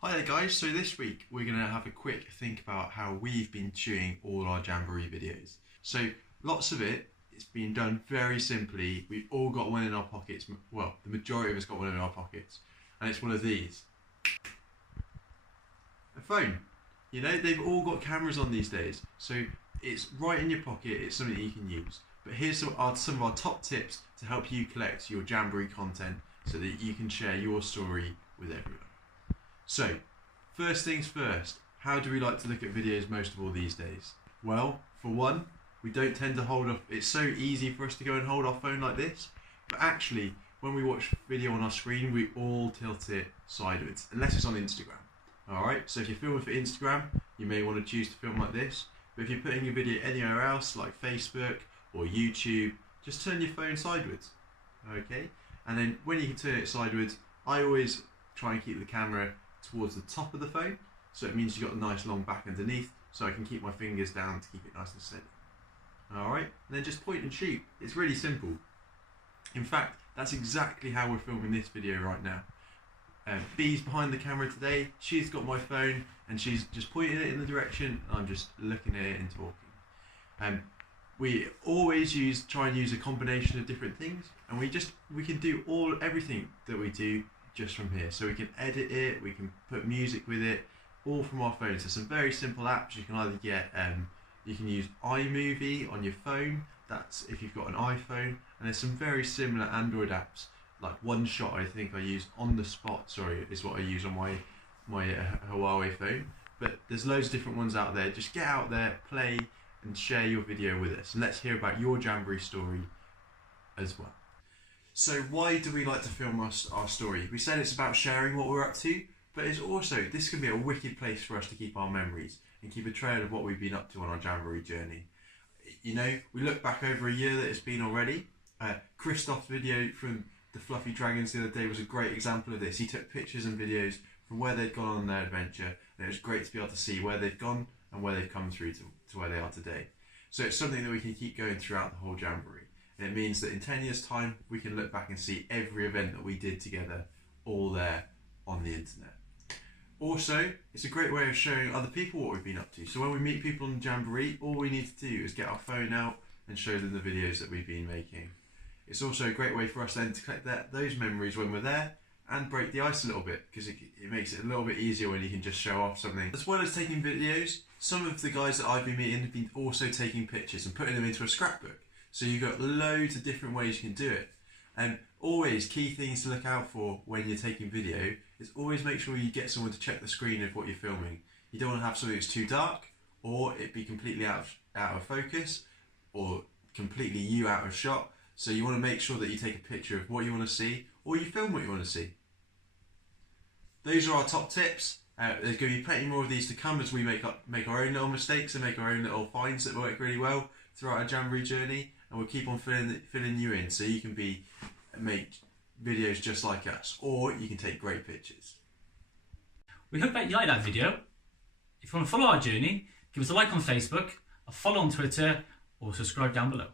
Hi there guys, so this week we're going to have a quick think about how we've been shooting all our Jamboree videos. So lots of it's been done very simply. We've all got one in our pockets, well the majority of us got one in our pockets, and it's one of these. A phone. You know, they've all got cameras on these days, so it's right in your pocket, it's something that you can use. But here's some of our top tips to help you collect your Jamboree content so that you can share your story with everyone. So, first things first, how do we like to look at videos most of all these days? Well, for one, we don't tend to hold up. It's so easy for us to go and hold our phone like this, but actually, when we watch video on our screen, we all tilt it sideways, unless it's on Instagram. Alright, so if you're filming for Instagram, you may want to choose to film like this, but if you're putting your video anywhere else, like Facebook or YouTube, just turn your phone sideways. Okay, and then when you can turn it sideways, I always try and keep the camera towards the top of the phone, so it means you've got a nice long back underneath, so I can keep my fingers down to keep it nice and steady. Alright, and then just point and shoot. It's really simple. In fact, that's exactly how we're filming this video right now. Bee's behind the camera today, she's got my phone and she's just pointing it in the direction, and I'm just looking at it and talking. We always try and use a combination of different things, and we can do everything that we do just from here. So we can edit it, we can put music with it, all from our phones. There's some very simple apps you can either get. You can use iMovie on your phone. That's if you've got an iPhone. And there's some very similar Android apps, like One Shot. I think I use On the Spot. Sorry, is what I use on my Huawei phone. But there's loads of different ones out there. Just get out there, play, and share your video with us. And let's hear about your Jamboree story as well. So why do we like to film our story? We said it's about sharing what we're up to, but it's also, this can be a wicked place for us to keep our memories and keep a trail of what we've been up to on our Jamboree journey. You know, we look back over a year that it's been already. Christoph's video from the Fluffy Dragons the other day was a great example of this. He took pictures and videos from where they'd gone on their adventure, and it was great to be able to see where they've gone and where they've come through to where they are today. So it's something that we can keep going throughout the whole Jamboree. And it means that in 10 years' time, we can look back and see every event that we did together, all there on the internet. Also, it's a great way of showing other people what we've been up to. So when we meet people on Jamboree, all we need to do is get our phone out and show them the videos that we've been making. It's also a great way for us then to collect those memories when we're there and break the ice a little bit, because it makes it a little bit easier when you can just show off something. As well as taking videos, some of the guys that I've been meeting have been also taking pictures and putting them into a scrapbook. So you've got loads of different ways you can do it. And always, key things to look out for when you're taking video is always make sure you get someone to check the screen of what you're filming. You don't want to have something that's too dark, or it be completely out of focus, or completely you out of shot. So you want to make sure that you take a picture of what you want to see, or you film what you want to see. Those are our top tips. There's going to be plenty more of these to come as we make our own little mistakes and make our own little finds that work really well throughout our Jamboree journey, and we'll keep on filling you in so you can make videos just like us, or you can take great pictures. We hope that you like that video. If you want to follow our journey, give us a like on Facebook, a follow on Twitter, or subscribe down below.